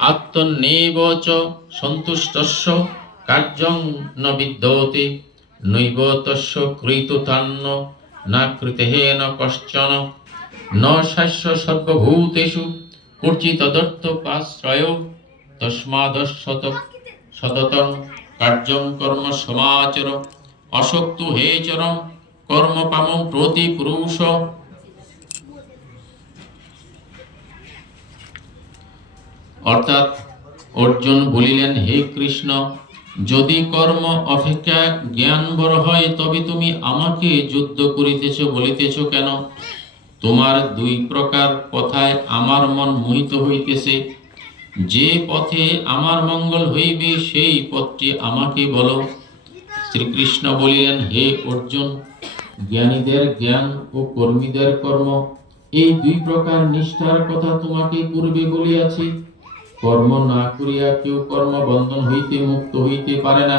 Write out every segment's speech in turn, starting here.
আত্মন্যেব চ সন্তুষ্টস্য কার্যং ন বিদ্যতে নৈব তস্য কৃততান্ন না কৃতেহেন কশ্চন ন শাস্য সর্বভূতেষু কর্চিতদর্থপাশ্রয় তস্মাদস্যত সততং কার্যং কর্ম সমাচর অশক্তু হেচরং কর্মপামং প্রতি পুরুষ। অর্থাৎ অর্জুন বলিলেন, হে কৃষ্ণ, যদি কর্ম অপেক্ষা জ্ঞান বড় হয় তবে তুমি আমাকে যুদ্ধ করিতেছ বলিতেছ কেন? তোমার দুই প্রকার কথায় আমার মন মোহিত হইতেছে। যে পথে আমার মঙ্গল হইবে সেই পথটি আমাকে বলো। শ্রীকৃষ্ণ বলিলেন, হে অর্জুন, জ্ঞানীদের জ্ঞান ও কর্মীদের কর্ম, এই দুই প্রকার নিষ্ঠার কথা তোমাকে পূর্বে বলিয়াছি। কর্ম না করিয়া কেউ কর্মবন্ধন হইতে মুক্ত হইতে পারে না।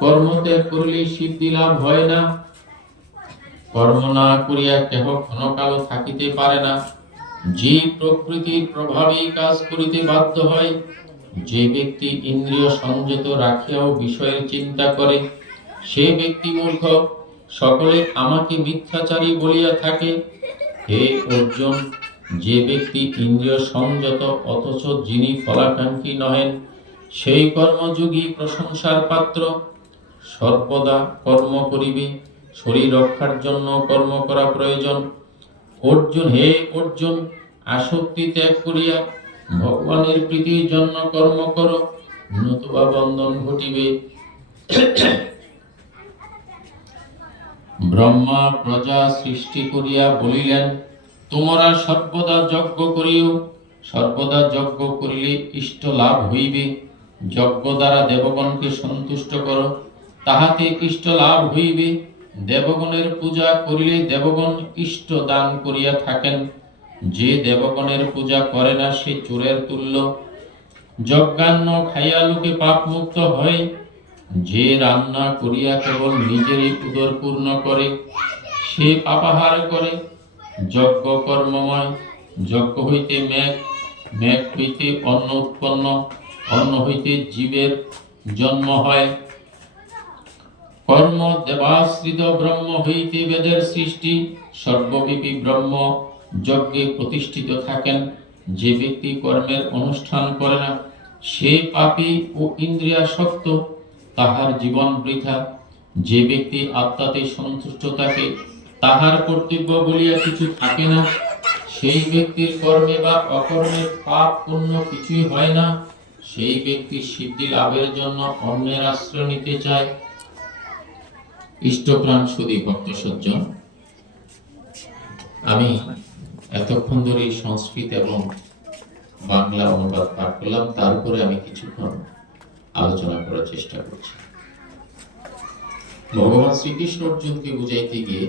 কর্ম ত্যাগ করিলে সিদ্ধি লাভ হয় না। কর্ম না করিয়া কেহ ক্ষণকাল থাকিতে পারে না। যে প্রকৃতির প্রভাবে কাজ করিতে বাধ্য হয়, যে ব্যক্তি ইন্দ্রিয় সংযত রাখিয়াও বিষয়ের চিন্তা করে, সে ব্যক্তি মূর্খ। সকলে আমাকে মিথ্যাচারী বলিয়া থাকে। হে অর্জুন, যে ব্যক্তি ইন্দ্রিয় সংযত অথচ যিনি ফলাকাঙ্ক্ষী নহেন, সেই কর্মযোগী প্রশংসার পাত্র। সর্বদা কর্ম করিবে, শরীর রক্ষার জন্য কর্ম করা প্রয়োজন। অর্জুন, হে অর্জুন, আসক্তি ত্যাগ করিয়া ভগবানের প্রীতির জন্য কর্ম করো, নতুবা বন্ধন ঘটিবে। ব্রহ্মা প্রজা সৃষ্টি করিয়া বলিলেন, তোমরা সর্বদা যজ্ঞ করিও। সর্বদা যজ্ঞ করিলে ইষ্ট লাভ হইবে। যজ্ঞ দ্বারা দেবগণকে সন্তুষ্ট করো, তাহাতে ইষ্ট লাভ হইবে। দেবগণের পূজা করিলে দেবগণ ইষ্ট দান করিয়া থাকেন। যে দেবগণের পূজা করে না সে চোরের তুল্য। যজ্ঞান্ন খাইয়া লোকে পাপ মুক্ত হয়। যে রান্না করিয়া কেবল নিজেরই উদর পূর্ণ করে, সে পাপাহার করে। যজ্ঞ কর্মময়। যজ্ঞ হইতে মেঘ, মেঘ হইতে অন্ন উৎপন্ন, অন্ন হইতে জীবের জন্ম হয়। কর্ম দেবাশ্রিত ব্রহ্ম হইতে বেদের সৃষ্টি। সর্বব্যাপী ব্রহ্ম যজ্ঞে প্রতিষ্ঠিত থাকেন। যে ব্যক্তি কর্মের অনুষ্ঠান করে না, সে পাপী ও ইন্দ্রিয়াসক্ত, তাহার জীবন বৃথা। যে ব্যক্তি আত্মাতে সন্তুষ্ট থাকে, তাহার কর্তব্য বলিয়া কিছু থাকে না। সেই ব্যক্তির কর্মে বা অকর্মে পাপ পুণ্য কিছুই হয় না। সেই ব্যক্তি সিদ্ধি লাভের জন্য অন্যের আশ্রয় নিতে চায়। ইষ্টপ্রাণ সুধী ভক্ত সজ্জন, আমি এতক্ষণ ধরে সংস্কৃত এবং বাংলা অনুবাদ পাঠ করলাম, তারপরে আমি কিছুক্ষণ আলোচনা করার চেষ্টা করছি। ভগবান শ্রীকৃষ্ণ অর্জুনকে বুঝাইতে গিয়ে